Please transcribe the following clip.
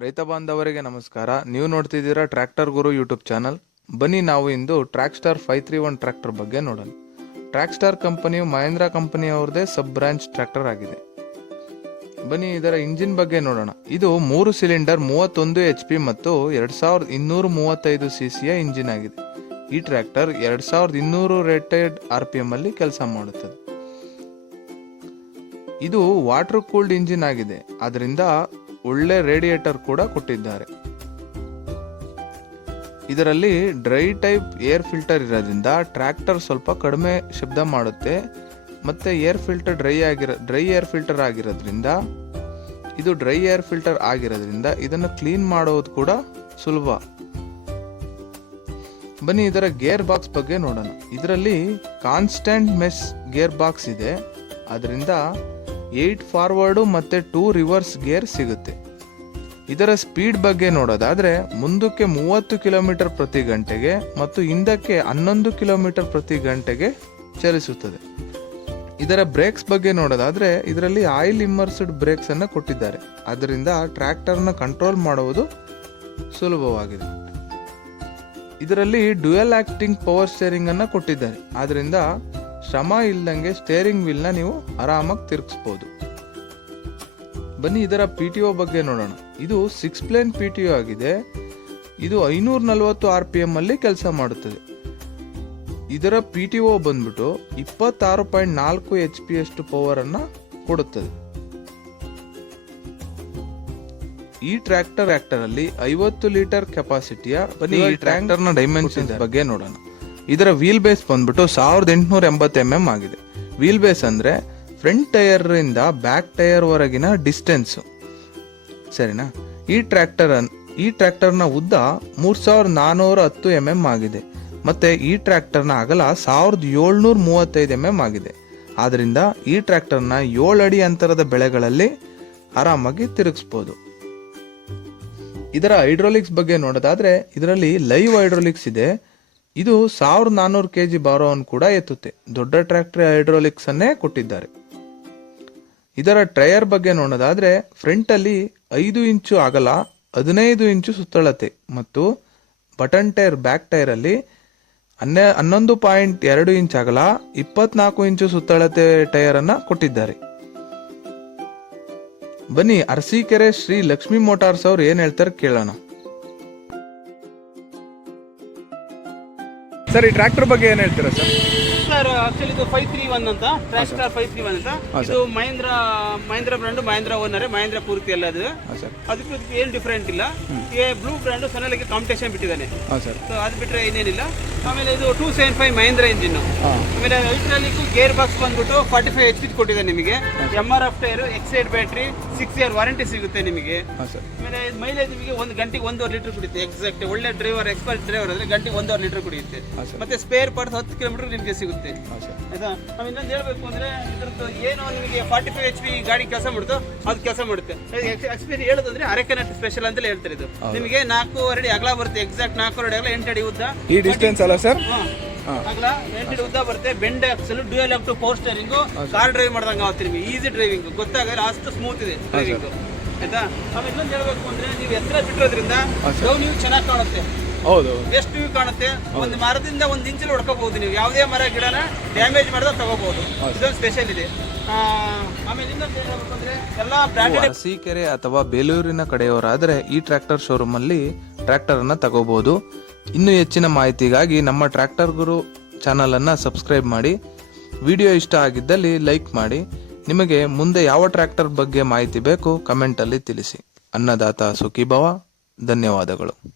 ರೈತ ಬಾಂಧವರಿಗೆ ನಮಸ್ಕಾರ. ನೀವು ನೋಡ್ತಿದ್ದೀರಾ ಟ್ರ್ಯಾಕ್ಟರ್ ಗುರು ಯೂಟ್ಯೂಬ್ ಚಾನಲ್. ಬನ್ನಿ ನಾವು ಇಂದು Trakstar five three one tractor ಬಗ್ಗೆ ನೋಡೋಣ. ಟ್ರ್ಯಾಕ್ ಸ್ಟಾರ್ ಕಂಪನಿಯು ಮಹೇಂದ್ರ ಕಂಪನಿಯವ್ರದೇ ಸಬ್ ಬ್ರಾಂಚ್ ಟ್ರ್ಯಾಕ್ಟರ್ ಆಗಿದೆ. ಬನ್ನಿ ಇದರ ಇಂಜಿನ್ ಬಗ್ಗೆ ನೋಡೋಣ. ಇದು ಮೂರು ಸಿಲಿಂಡರ್ ಮೂವತ್ತೊಂದು ಎಚ್ ಪಿ ಮತ್ತು ಎರಡ್ ಸಾವಿರದ ಇನ್ನೂರ ಮೂವತ್ತೈದು ಸಿ ಸಿಯ ಇಂಜಿನ್ ಆಗಿದೆ. ಈ ಟ್ರ್ಯಾಕ್ಟರ್ ಎರಡ್ ಸಾವಿರದ ಇನ್ನೂರು ರೇಟೆಡ್ ಆರ್ ಪಿ ಎಂ ಅಲ್ಲಿ ಕೆಲಸ ಮಾಡುತ್ತದೆ. ಇದು ವಾಟರ್ ಕೂಲ್ಡ್ ಇಂಜಿನ್ ಆಗಿದೆ. ಅದರಿಂದ ಒಳ್ಳೆ ರೇಡಿಯೇಟರ್ ಕೂಡ ಕೊಟ್ಟಿದ್ದಾರೆ. ಇದರಲ್ಲಿ ಡ್ರೈ ಟೈಪ್ ಏರ್ ಫಿಲ್ಟರ್ ಇರೋದ್ರಿಂದ ಟ್ರ್ಯಾಕ್ಟರ್ ಸ್ವಲ್ಪ ಕಡಿಮೆ ಶಬ್ದ ಮಾಡುತ್ತೆ. ಮತ್ತೆ ಏರ್ ಫಿಲ್ಟರ್ ಡ್ರೈ ಆಗಿರೋ, ಡ್ರೈ ಏರ್ ಫಿಲ್ಟರ್ ಆಗಿರೋದ್ರಿಂದ, ಇದು ಡ್ರೈ ಏರ್ ಫಿಲ್ಟರ್ ಆಗಿರೋದ್ರಿಂದ ಇದನ್ನು ಕ್ಲೀನ್ ಮಾಡೋದು ಕೂಡ ಸುಲಭ. ಬನ್ನಿ ಇದರ ಗೇರ್ ಬಾಕ್ಸ್ ಬಗ್ಗೆ ನೋಡೋಣ. ಇದರಲ್ಲಿ ಕಾನ್ಸ್ಟೆಂಟ್ ಮೆಸ್ ಗೇರ್ ಬಾಕ್ಸ್ ಇದೆ. ಅದರಿಂದ ಏಟ್ ಫಾರ್ವರ್ಡು ಮತ್ತೆ ಟೂ ರಿವರ್ಸ್ ಗೇರ್ ಸಿಗುತ್ತೆ. ಇದರ ಸ್ಪೀಡ್ ಬಗ್ಗೆ ನೋಡೋದಾದ್ರೆ, ಮುಂದಕ್ಕೆ ಮೂವತ್ತು ಕಿಲೋಮೀಟರ್ ಪ್ರತಿ ಗಂಟೆಗೆ ಮತ್ತು ಹಿಂದಕ್ಕೆ ಹನ್ನೊಂದು ಕಿಲೋಮೀಟರ್ ಪ್ರತಿ ಗಂಟೆಗೆ ಚಲಿಸುತ್ತದೆ. ಇದರ ಬ್ರೇಕ್ಸ್ ಬಗ್ಗೆ ನೋಡೋದಾದ್ರೆ, ಇದರಲ್ಲಿ ಆಯಿಲ್ ಇಮ್ಮರ್ಸ್ಡ್ ಬ್ರೇಕ್ಸ್ ಅನ್ನು ಕೊಟ್ಟಿದ್ದಾರೆ. ಅದರಿಂದ ಟ್ರ್ಯಾಕ್ಟರ್ನ ಕಂಟ್ರೋಲ್ ಮಾಡುವುದು ಸುಲಭವಾಗಿದೆ. ಇದರಲ್ಲಿ ಡ್ಯುಯಲ್ ಆಕ್ಟಿಂಗ್ ಪವರ್ ಸ್ಟೇರಿಂಗನ್ನು ಕೊಟ್ಟಿದ್ದಾರೆ. ಆದ್ರಿಂದ ಶ್ರಮ ಇಲ್ಲದಂಗೆ ಸ್ಟೇರಿಂಗ್ ವೀಲ್ನ ನೀವು ಆರಾಮಾಗಿ ತಿರುಗಿಸ್ಬೋದು. ಬನ್ನಿ ಇದರ ಪಿ ಟಿ ಒ ಬಗ್ಗೆ ನೋಡೋಣ. ಇದು six spline P T O ಆಗಿದೆ. ಇದು ಐನೂರ ನಲವತ್ತು ಆರ್ ಪಿ ಎಂ ಅಲ್ಲಿ ಕೆಲಸ ಮಾಡುತ್ತದೆ. ಇದರ ಪಿ ಟಿ ಒ ಬಂದ್ಬಿಟ್ಟು ಇಪ್ಪತ್ತಾರು ಪಾಯಿಂಟ್ ನಾಲ್ಕು ಎಚ್ ಪಿ ಅಷ್ಟು ಪವರ್ ಅನ್ನ ಕೊಡುತ್ತದೆ. ಈ ಟ್ರ್ಯಾಕ್ಟರ್ ಆಕ್ಟರ್ ಅಲ್ಲಿ ಐವತ್ತು ಲೀಟರ್ ಕೆಪಾಸಿಟಿಯ ಬನ್ನಿ ಈ ಟ್ರ್ಯಾಕ್ಟರ್ನ ಡೈಮೆನ್ಷನ್ ಬಗ್ಗೆ ನೋಡೋಣ. ಇದರ ವೀಲ್ ಬೇಸ್ ಬಂದ್ಬಿಟ್ಟು ಸಾವಿರದ ಎಂಟುನೂರ ಎಂಬತ್ತು ಎಂ ಎಂ ಆಗಿದೆ. ವೀಲ್ ಬೇಸ್ ಅಂದ್ರೆ ಫ್ರಂಟ್ ಟೈರ್ ಇಂದ ಬ್ಯಾಕ್ ಟೈರ್ ವರೆಗಿನ ಡಿಸ್ಟೆನ್ಸ್ ಸರಿನಾ? ಈ ಟ್ರ್ಯಾಕ್ಟರ್ ಈ ಟ್ರ್ಯಾಕ್ಟರ್ನ ಉದ್ದ ಮೂರು ಸಾವಿರದ ನಾನೂರ ಹತ್ತು ಎಂ ಎಂ ಆಗಿದೆ. ಮತ್ತೆ ಈ ಟ್ರ್ಯಾಕ್ಟರ್ನ ಅಗಲ ಸಾವಿರದ ಏಳ್ನೂರ ಮೂವತ್ತೈದು ಎಂ ಎಂ ಆಗಿದೆ. ಆದ್ದರಿಂದ ಈ ಟ್ರ್ಯಾಕ್ಟರ್ನ ಏಳು ಅಡಿ ಅಂತರದ ಬೆಳೆಗಳಲ್ಲಿ ಆರಾಮಾಗಿ ತಿರುಗಿಸ್ಬೋದು. ಇದರ ಹೈಡ್ರೋಲಿಕ್ಸ್ ಬಗ್ಗೆ ನೋಡೋದಾದ್ರೆ ಇದರಲ್ಲಿ ಲೈವ್ ಹೈಡ್ರೋಲಿಕ್ಸ್ ಇದೆ. ಇದು ಸಾವಿರದ ನಾನ್ನೂರು ಕೆ ಜಿ ಭಾರವನ್ನು ಕೂಡ ಎತ್ತುತ್ತೆ. ದೊಡ್ಡ ಟ್ರ್ಯಾಕ್ಟರ್ ಹೈಡ್ರೋಲಿಕ್ಸ್ ಅನ್ನೇ ಕೊಟ್ಟಿದ್ದಾರೆ. ಇದರ ಟೈರ್ ಬಗ್ಗೆ ನೋಡೋದಾದ್ರೆ ಫ್ರಂಟ್ ಅಲ್ಲಿ ಐದು ಇಂಚು ಅಗಲ, ಹದಿನೈದು ಇಂಚು ಸುತ್ತಳತೆ ಮತ್ತು ಬಟನ್ ಟೈರ್, ಬ್ಯಾಕ್ ಟೈರ್ ಅಲ್ಲಿ ಹನ್ನೆ, ಹನ್ನೊಂದು ಪಾಯಿಂಟ್ ಎರಡು ಇಂಚ್ ಅಗಲ, ಇಪ್ಪತ್ನಾಲ್ಕು ಇಂಚು ಸುತ್ತಳತೆ ಟೈರ್ ಅನ್ನ ಕೊಟ್ಟಿದ್ದಾರೆ. ಬನ್ನಿ, ಅರಸೀಕೆರೆ ಶ್ರೀ ಲಕ್ಷ್ಮೀ ಮೋಟಾರ್ಸ್ ಅವ್ರು ಏನ್ ಹೇಳ್ತಾರೆ ಕೇಳೋಣ. ಸರ್ ಈ ಟ್ರ್ಯಾಕ್ಟರ್ ಬಗ್ಗೆ ಏನು ಹೇಳ್ತೀರಾ ಸರ್ ಸರ್ ಆಕ್ಚುಲಿ ಇದು ಫೈವ್ ತ್ರೀ ಒನ್ ಅಂತ ಟ್ರ್ಯಾಕ್ಟರ್ ಫೈವ್ ತ್ರೀ ಒನ್ ಅಂತ. ಇದು ಮಹೇಂದ್ರ ಮಹೇಂದ್ರ ಬ್ರ್ಯಾಂಡ್ ಮಹೇಂದ್ರ ಓನರ್ ಮಹೇಂದ್ರ ಪೂರ್ತಿ ಎಲ್ಲ ಅದು. ಅದಕ್ಕೆ ಏನು ಡಿಫ್ರೆಂಟ್ ಇಲ್ಲ. ಈ ಬ್ಲೂ ಬ್ರ್ಯಾಂಡ್ ಸೊನಾಲಿಗೆ ಕಾಂಪಿಟೇಷನ್ ಬಿಟ್ಟಿದ್ದಾನೆ. ಸೊ ಅದು ಬಿಟ್ಟರೆ ಏನೇನಿಲ್ಲ ಆಮೇಲೆ ಇದು two seven five Mahindra engine ಆಮೇಲೆ ಅಲ್ಟ್ರಾಲಿಕ್ ಗೇರ್ ಬಾಕ್ಸ್ ಬಂದ್ಬಿಟ್ಟು ಫಾರ್ಟಿ ಫೈವ್ ಎಚ್ ಪಿ ಕೊಟ್ಟಿದೆ ನಿಮಗೆ M R F tyre Exide battery six year warranty ಸಿಗುತ್ತೆ ನಿಮಗೆ. ಹಾಂ ಸರ್ ಆಮೇಲೆ ಮೈಲೇಜ್ ನಿಮಗೆ ಒಂದು ಗಂಟೆಗೆ ಒಂದೂವರೆ ಲೀಟರ್ ಕುಡಿಯುತ್ತೆ. ಎಕ್ಸಾಕ್ಟ್ ಒಳ್ಳೆ ಡ್ರೈವರ್ ಎಕ್ಸ್ಪರ್ಟ್ ಡ್ರೈವರ್ ಅಂದ್ರೆ ಗಂಟೆಗೆ ಒಂದೂವರೆ ಲೀಟರ್ ಕುಡಿಯುತ್ತೆ. ಹಾಂ ಸರ್ ಮತ್ತೆ ಸ್ಪೇರ್ ಪಾರ್ಟ್ಸ್ ಹತ್ತು ಕಿಲೋಮೀಟರ್ ನಿಮಗೆ ಸಿಗುತ್ತೆ. ಹಾಂ ಸರ್ ಆಯ್ತಾ? ನಾವು ಇನ್ನೊಂದು ಹೇಳ್ಬೇಕು ಅಂದ್ರೆ ಇದ್ರದ್ದು ಏನು ನಿಮಗೆ ಫಾರ್ಟಿ ಫೈವ್ ಎಚ್ ಪಿ ಗಾಡಿ ಕೆಲಸ ಮಾಡುತ್ತೋ ಅದು ಕೆಲಸ ಮಾಡುತ್ತೆ. ಎಕ್ಸ್ಪೀರಿಯನ್ಸ್ ಹೇಳೋದಂದ್ರೆ ಅರೆಕನೆಟ್ ಸ್ಪೆಷಲ್ ಅಂತಲೇ ಹೇಳ್ತಾರೆ ಇದು. ನಿಮಗೆ ನಾಲ್ಕೂವರೆ ಅಡಿ ಅಗಲ ಬರುತ್ತೆ. ಎಕ್ಸಾಕ್ಟ್ ನಾಲ್ಕೂವರೆ ಅಗಲ ಎಂಟು ಅಡಿ ಉದ್ದ. ಈ ಡಿಸ್ಟೆನ್ಸ್ ಅಲ್ಲ ಸರ್ ಹಾ. ಎಂಟು ಉದ್ದ ಬರುತ್ತೆ bend axle dual up to power steering car drive ಮಾಡ್ದಂಗೆ ಆಗುತ್ತೆ ನಿಮಗೆ ಈಸಿ ಡ್ರೈವಿಂಗ್ ಗೊತ್ತಾಗಲ್ಲ ಅಷ್ಟು ಸ್ಮೂತ್ ಇದೆ ಡ್ರೈವಿಂಗ್ ಆಯ್ತಾ? ಆಮೇಲೆ ಇನ್ನೊಂದು ಹೇಳ್ಬೇಕು ಅಂದ್ರೆ ನೀವು ಎತ್ತರ ಬಿಟ್ಟಿರೋದ್ರಿಂದ ಡೌನ್ ವ್ಯೂ ಚೆನ್ನಾಗಿ ಕಾಣುತ್ತೆ. ಹೌದು ಎಷ್ಟು ವ್ಯೂ ಕಾಣುತ್ತೆ. ಒಂದು ಮರದಿಂದ ಒಂದು ಇಂಚಲ್ಲಿ ಹೊಡ್ಕೋಬಹುದು ನೀವು. ಯಾವುದೇ ಮರ ಗಿಡನ ಡ್ಯಾಮೇಜ್ ಮಾಡಿದ ತಗೋಬಹುದು. ಇದೊಂದು ಸ್ಪೆಷಲ್ ಇದೆ. ಅರಸೀಕೆರೆ ಅಥವಾ ಬೇಲೂರಿನ ಕಡೆಯವರಾದ್ರೆ ಈ ಟ್ರ್ಯಾಕ್ಟರ್ ಶೋರೂಮ್ ಅಲ್ಲಿ ಟ್ರ್ಯಾಕ್ಟರ್ ಅನ್ನ ತಗೋಬಹುದು. ಇನ್ನು ಹೆಚ್ಚಿನ ಮಾಹಿತಿಗಾಗಿ ನಮ್ಮ ಟ್ರ್ಯಾಕ್ಟರ್ ಗುರು ಚಾನಲ್ ಅನ್ನ ಸಬ್ಸ್ಕ್ರೈಬ್ ಮಾಡಿ. ವಿಡಿಯೋ ಇಷ್ಟ ಆಗಿದ್ದಲ್ಲಿ ಲೈಕ್ ಮಾಡಿ. ನಿಮಗೆ ಮುಂದೆ ಯಾವ ಟ್ರ್ಯಾಕ್ಟರ್ ಬಗ್ಗೆ ಮಾಹಿತಿ ಬೇಕು ಕಮೆಂಟ್ ಅಲ್ಲಿ ತಿಳಿಸಿ. ಅನ್ನದಾತ ಸುಖೀಭವ. ಧನ್ಯವಾದಗಳು.